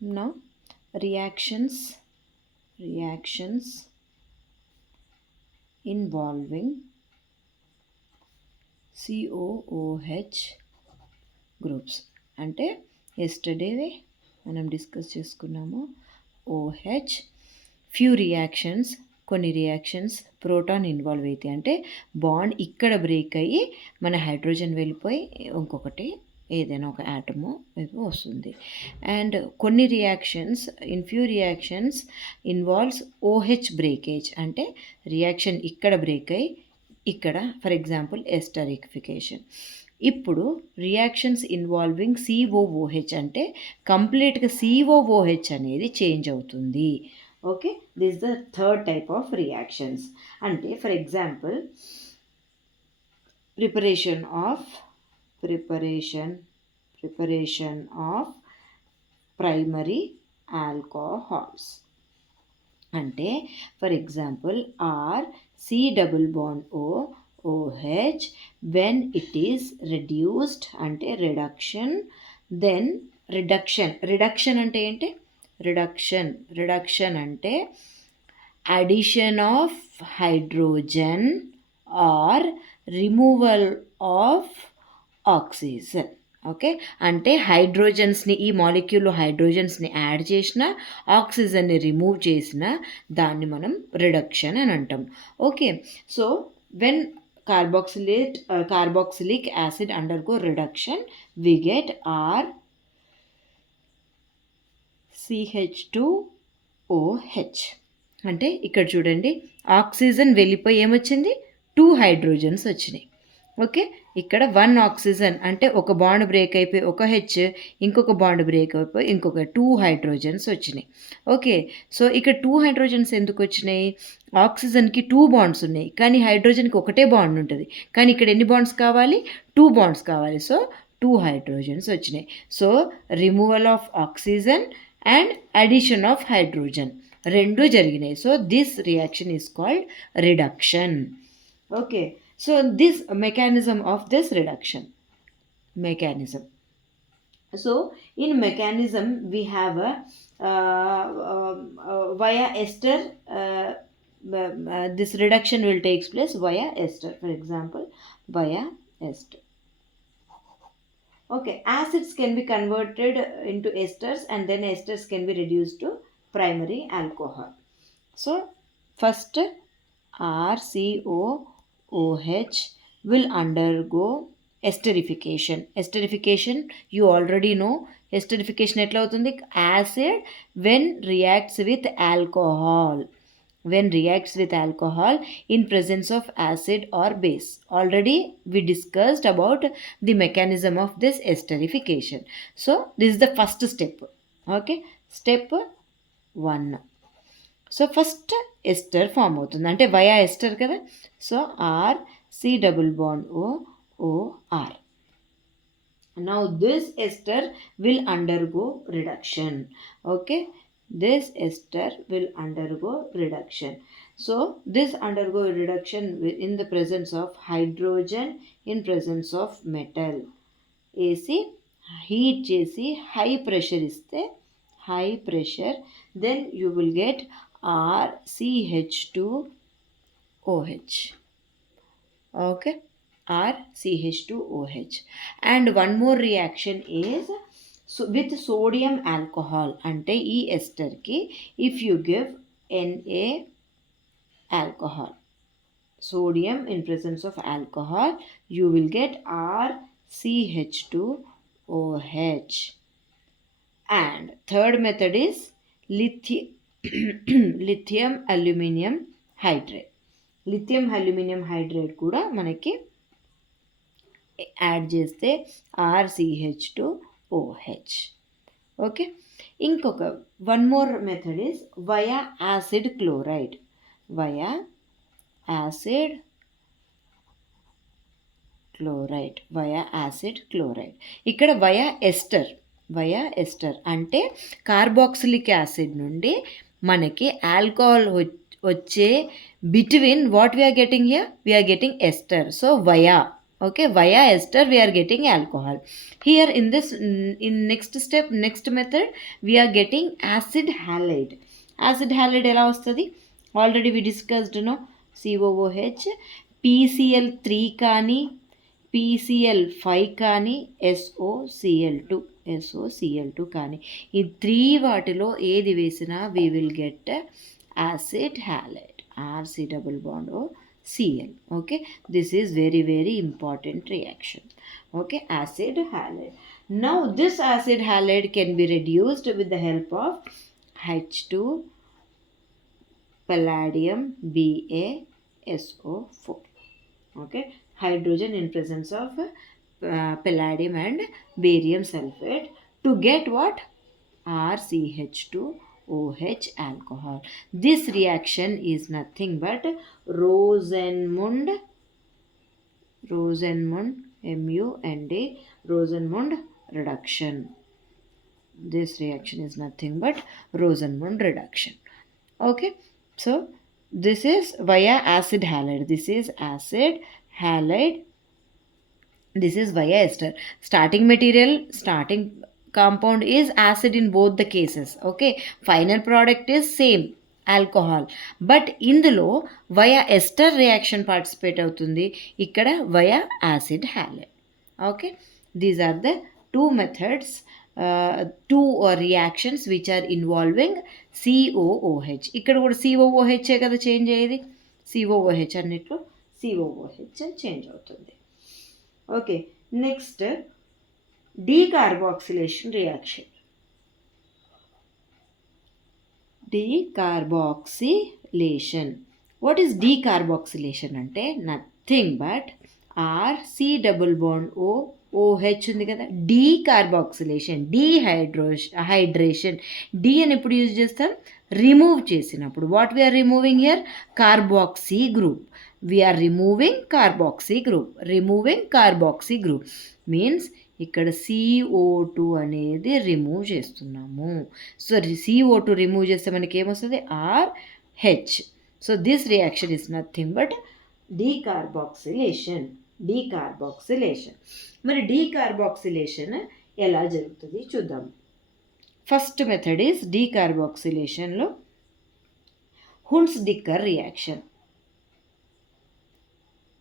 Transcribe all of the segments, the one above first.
Now reactions involving COOH groups అంటే ఎస్టర్డే మనం డిస్కస్ చేసుకున్నాము. OH కొన్ని రియాక్షన్స్ ప్రోటాన్ ఇన్వాల్వ్ అవుతాయి. అంటే బాండ్ ఇక్కడ బ్రేక్ అయ్యి మన హైడ్రోజన్ వెళ్ళిపోయి ఇంకొకటి ఏదైనా ఒక యాటము వస్తుంది. అండ్ కొన్ని reactions few reactions involves OH breakage. అంటే రియాక్షన్ ఇక్కడ బ్రేక్ అయ్యి ఇక్కడ ఫర్ ఎగ్జాంపుల్ ఎస్టరిఫికేషన్. ఇప్పుడు రియాక్షన్స్ ఇన్వాల్వింగ్ COOH అంటే కంప్లీట్గా COOH అనేది చేంజ్ అవుతుంది. Okay, this the third type of reactions. అంటే for example preparation of primary alcohols. అంటే for example C double bond OH when it is reduced అంటే reduction, then reduction అంటే ఏంటి? రిడక్షన్ అంటే addition of hydrogen or removal of oxygen. Okay, అంటే హైడ్రోజన్స్ని ఈ మాలిక్యూల్లో హైడ్రోజన్స్ని యాడ్ చేసిన ఆక్సిజన్ని రిమూవ్ చేసిన దాన్ని మనం రిడక్షన్ అని అంటాం. Okay, so when carboxylic acid undergo reduction we get RCH2OH. అంటే ఇక్కడ చూడండి, ఆక్సిజన్ వెళ్ళిపోయి ఏమొచ్చింది? 2 హైడ్రోజన్స్ వచ్చినాయి. ఓకే, ఇక్కడ 1 ఆక్సిజన్ అంటే ఒక బాండ్ బ్రేక్ అయిపోయి ఒక హెచ్, ఇంకొక బాండ్ బ్రేక్ అయిపోయి ఇంకొక 2 హైడ్రోజన్స్ వచ్చినాయి. ఓకే, సో ఇక్కడ 2 హైడ్రోజన్స్ ఎందుకు వచ్చినాయి? ఆక్సిజన్కి 2 బాండ్స్ ఉన్నాయి, కానీ హైడ్రోజన్కి ఒకటే బాండ్ ఉంటుంది. కానీ ఇక్కడ ఎన్ని బాండ్స్ కావాలి? 2 బాండ్స్ కావాలి. సో 2 హైడ్రోజన్స్ వచ్చినాయి. So removal of oxygen and addition of hydrogen రెండు జరిగినాయి. So this reaction is called reduction. Okay, so this mechanism of this reduction mechanism. So in mechanism we have a via ester, this reduction will takes place via ester. For example, via ester. Okay, acids can be converted into esters and then esters can be reduced to primary alcohol. So first RCOOH will undergo esterification. Esterification you already know. Esterification ఎట్లా అవుతుంది? Acid when reacts with alcohol in presence of acid or base. Already we discussed about the mechanism of this esterification. So this is the first step. Okay, step 1. So first ester form అవుతుంది, అంటే via ester కదా. So RC double bond OR. Now this ester will undergo reduction. Okay, this ester will undergo reduction. So this undergo reduction in the presence of hydrogen, in presence of metal. AC heat చేసి high pressure ఇస్తే then you will get RCH2OH. Okay, RCH2OH. And one more reaction is with sodium alcohol. అంటే ఈ ఎస్టర్కి if you give Na alcohol, sodium in presence of alcohol, you will get RCH2OH. And third method is lithium aluminum hydride. Lithium aluminium hydride కూడా మనకి add చేస్తే RCH2OH. Okay, ఇంకొక one more method is via acid chloride. ఇక్కడ via ester అంటే carboxylic acid నుండి మనకి alcohol వచ్చే between what we're getting here, we're getting ester. So via Okay, via ester we are getting alcohol. Here in this, in next step, next method, we are getting acid halide. Acid halide ఎలా వస్తుంది? Already we discussed no, COOH, PCl3 కానీ PCl5 కానీ SOCl2 కానీ ఈ 3 వాటిలో ఏది వేసినా we will get acid halide, RC double bond O Cl. Okay, this is very very important reaction. Okay, acid halide. Now this acid halide can be reduced with the help of H2 palladium BaSO4. Okay, hydrogen in presence of palladium and barium sulfate to get what? RCH2OH alcohol. This reaction is nothing but Rosenmund MUND Rosenmund reduction. This reaction is nothing but Rosenmund reduction. Okay, so this is via acid halide. This is acid halide. This is via ester. Starting material, starting compound is acid in both the cases. Okay, final product is same, alcohol. But ఇందులో via ester reaction participate అవుతుంది, ఇక్కడ via acid halide. Okay, these are the two methods, two reactions which are involving COOH. ఇక్కడ కూడా COOH కదా చేంజ్ అయ్యేది, COOH అన్నిట్లో COOH change అవుతుంది. Okay, next decarboxylation reaction. Decarboxylation, what is decarboxylation అంటే nothing but RC double bond OH ఉంది కదా, decarboxylation, hydration. D అని ఎప్పుడు యూజ్ చేస్తాం? రిమూవ్ చేసినప్పుడు. What we're removing here? Carboxy group. We're removing carboxy group. Removing carboxy group means ఇక్కడ CO2 అనేది రిమూవ్ చేస్తున్నాము. సో CO2 రిమూవ్ చేస్తే మనకి ఏమొస్తుంది? RH. So this reaction is nothing but decarboxylation. Decarboxylation. మరి డీకార్బాక్సిలేషన్ ఎలా జరుగుతుంది చూద్దాం. ఫస్ట్ మెథడ్ ఈస్ డీకార్బాక్సిలేషన్లో Hunsdiecker reaction.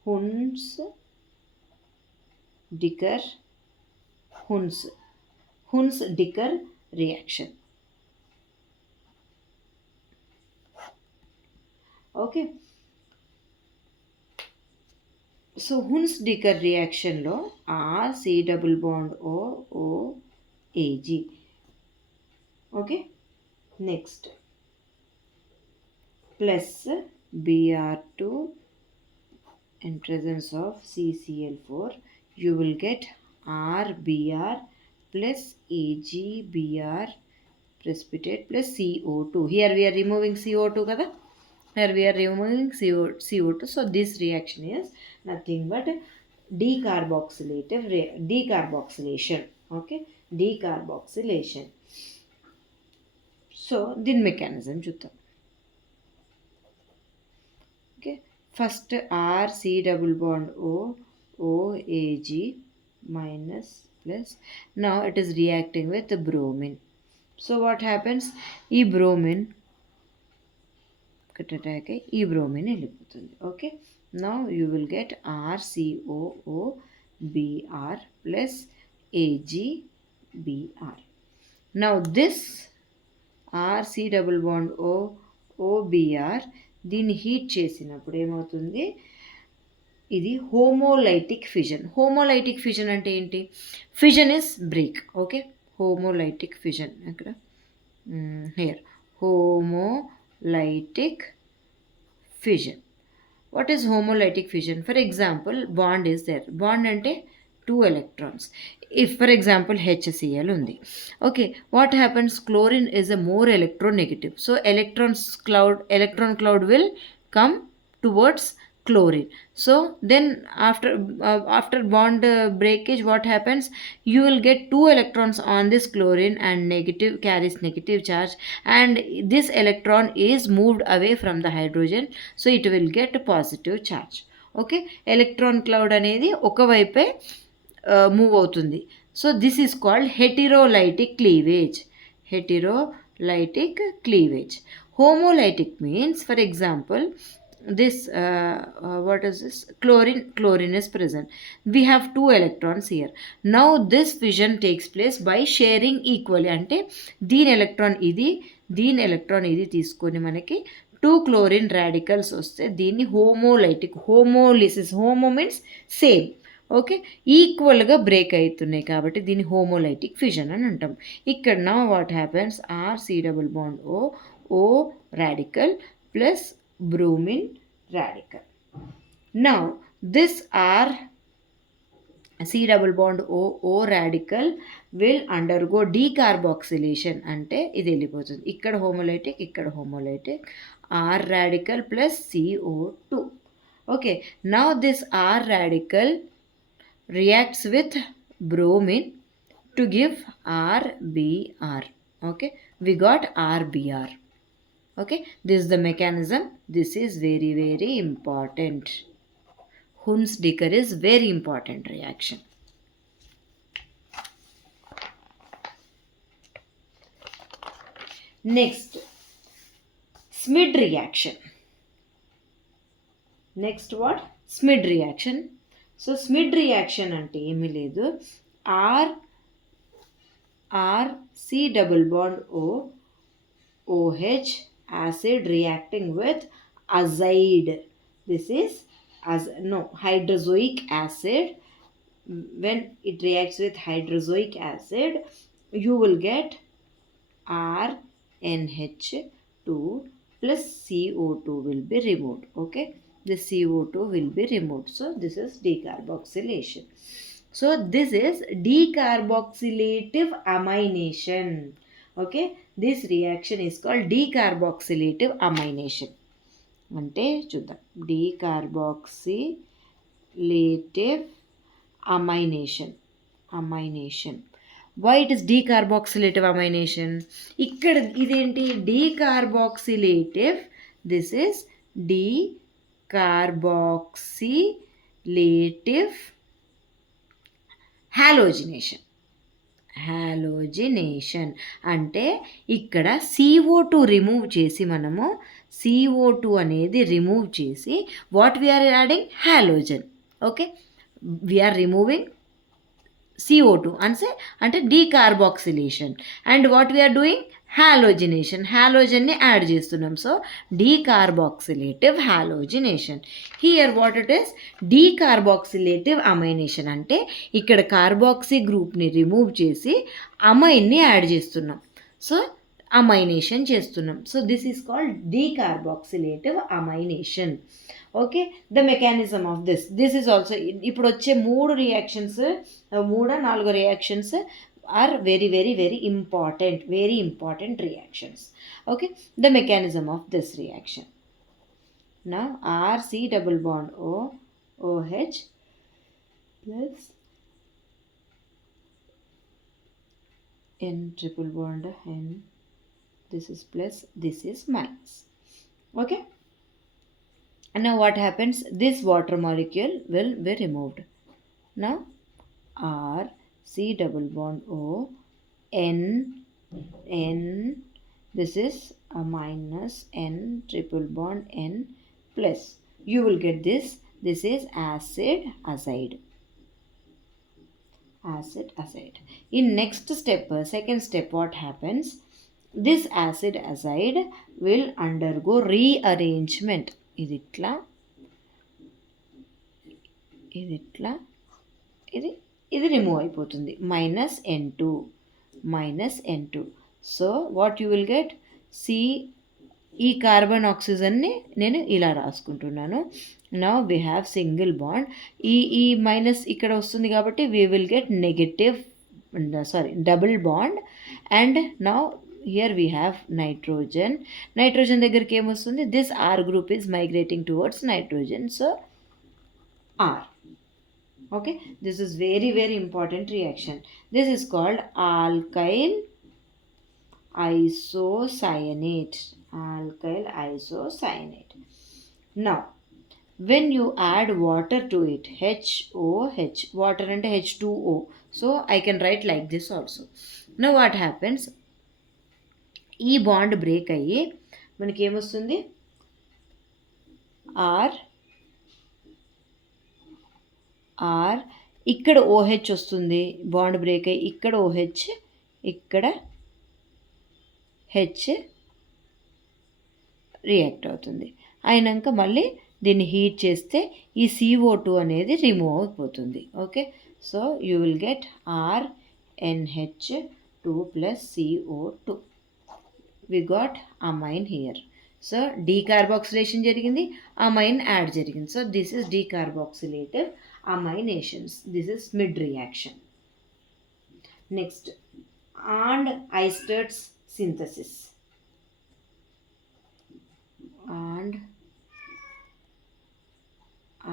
Hunsdiecker reaction. Okay, so Hunsdiecker రియాక్షన్లో RC double bond OOAG. Okay, next plus Br2 in presence of CCl4, you will get RBr plus AgBr precipitate plus CO2. Here we are removing CO2 kada. Here we are removing CO2. So this reaction is nothing but decarboxylation. Okay, decarboxylation. So din mechanism chuddam. Okay, first RC double bond OAG minus plus. Now it is reacting with the bromine. So what happens? ఈ bromine attack అయ్యి ఈ బ్రోమిన్ వెళ్ళిపోతుంది. Okay, now you will get RCOOBr plus AgBr. Now this RC double bond OBr దీన్ని హీట్ చేసినప్పుడు ఏమవుతుంది? ఇది homolytic fission. Homolytic fission అంటే ఏంటి? Fission is break. Okay, homolytic fission అక్కడ here homolytic fission. What is homolytic fission? For example, bond is there. Bond ante 2 electrons. If for example HCl undi. Okay, what happens? Chlorine is a more electronegative. So electron cloud will come towards chlorine. So then after bond breakage, what happens? You will get 2 electrons on this chlorine and carries negative charge, and this electron is moved away from the hydrogen, so it will get a positive charge. Okay, electron cloud అనేది ఒకవైపే move అవుతుంది. So this is called heterolytic cleavage. Heterolytic cleavage. Homolytic means, for example, this what is this, chlorine is present. We have 2 electrons here. Now this fission takes place by sharing equally. అంటే దీని ఎలక్ట్రాన్ ఇది తీసుకొని మనకి 2 chlorine radicals వస్తే దీన్ని homolytic, homolysis, homo means same, okay, ఈక్వల్గా break అవుతున్నాయి కాబట్టి దీన్ని హోమోలైటిక్ ఫిజన్ అని అంటాం. ఇక్కడ నా what happens, RC double bond O radical plus bromine radical. Now this C double bond O radical will undergo decarboxylation. అంటే ఇది వెళ్ళిపోతుంది, ఇక్కడ హోమోలైటిక్, ఇక్కడ homolytic, R radical plus CO2. Okay, now this R radical reacts with bromine to give RBr. Okay, we got RBr. Okay, this is the mechanism. This is very, very important. Hunsdiker is very important reaction. Next, Schmid reaction. Next what? Schmid reaction. So Schmid reaction ante emi ledu, C double bond OH acid reacting with azide. This is hydrozoic acid. When it reacts with hydrozoic acid, you will get RNH2 plus CO2 will be removed. Okay, the CO2 will be removed. So this is decarboxylation. So this is decarboxylative amination. Okay, this reaction is called decarboxylative amination. అంటే చూద్దాం, decarboxylative amination. Why it is decarboxylative amination? ఇక్కడ ఇదేంటి, decarboxylative, this is decarboxylative halogenation. అంటే ఇక్కడ CO2 remove చేసి, మనము CO2 అనేది remove చేసి what we are adding, halogen. Okay, we are removing CO2 అంటే decarboxylation. And what we are doing, halogenation. హాలోజన్ని యాడ్ చేస్తున్నాం. So decarboxylative halogenation. Here what it is, decarboxylative amination అంటే ఇక్కడ కార్బాక్సీ గ్రూప్ని రిమూవ్ చేసి అమైన్ని యాడ్ చేస్తున్నాం. సో అమైనేషన్ చేస్తున్నాం. So this is called decarboxylative amination. Okay, the mechanism of this is also, ఇప్పుడు వచ్చే 3 reactions, 4 reactions are very, very, very important reactions. Okay, the mechanism of this reaction. Now RC double bond OH plus N triple bond N, this is plus, this is minus. Okay, and now what happens, this water molecule will be removed. Now R C double bond O N, this is a minus, N triple bond N plus, you will get this is acid azide. In next step, second step, what happens, this acid azide will undergo rearrangement. ఇది ఇట్లా, ఇది remove అయిపోతుంది, -N2. So what you will get, ఈ carbon ఆక్సిజన్ని నేను ఇలా రాసుకుంటున్నాను. Now we have single bond, ఈ మైనస్ ఇక్కడ వస్తుంది కాబట్టి we will get double bond. And now here we have nitrogen దగ్గరికి ఏమొస్తుంది, this R group is migrating towards nitrogen, so R. Okay, this is very, very important reaction. This is called alkyl isocyanate. Now when you add water to it, HOH, water అంటే H2O, so I can write like this also. Now what happens, ఈ bond break అయ్యి మనకి ఏమొస్తుంది, are are ఇక్కడ OH వస్తుంది, bond break అయ్యి ఇక్కడ OH, ఇక్కడ హెచ్ రియాక్ట్ అవుతుంది. అయినాక మళ్ళీ దీన్ని హీట్ చేస్తే ఈ CO2 అనేది రిమూవ్ అయిపోతుంది. Okay, so you will get RNH2 plus CO2. We got amine here. So decarboxylation జరిగింది, అమైన్ యాడ్ జరిగింది. So this is decarboxylative aminations. This is mid reaction. Next, and Eister's synthesis. And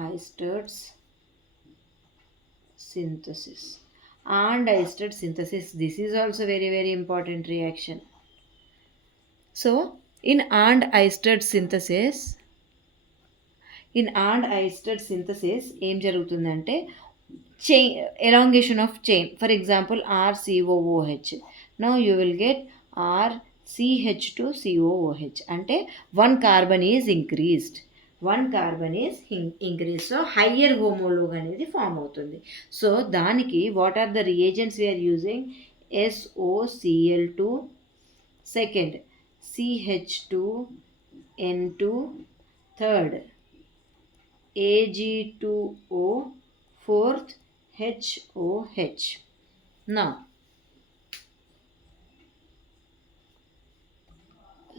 Eister's synthesis. And Eister's synthesis. This is also very, very important reaction. So in and Eister's synthesis, ఏం జరుగుతుందంటే chain, elongation of chain. For example, RCOOH. Now you will get RCH2COOH. అంటే 1 carbon is increased. So higher homologue అనేది form అవుతుంది. So దానికి what are the reagents we are using? SOCl2, second CH2N2, third Ag2O, fourth HOH. Now,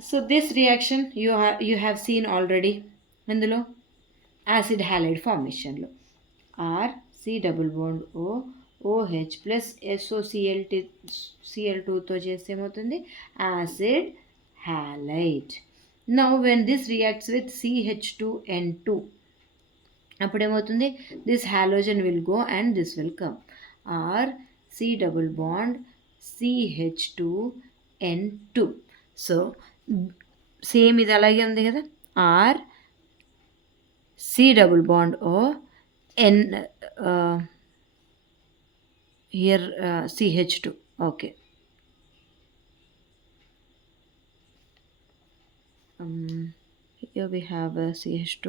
so this reaction you have seen already. ఇందులో acid halide ఫార్మేషన్లో RC double bond OH plus SOCl2తో చేస్తే ఏమవుతుంది? Acid halide. Now when this reacts with CH2N2, అప్పుడేమవుతుంది? This halogen will go and this will come. RC double bond CH2N2. So same ఇది అలాగే ఉంది కదా, RC double bond N here CH2. Okay, here we have CH2.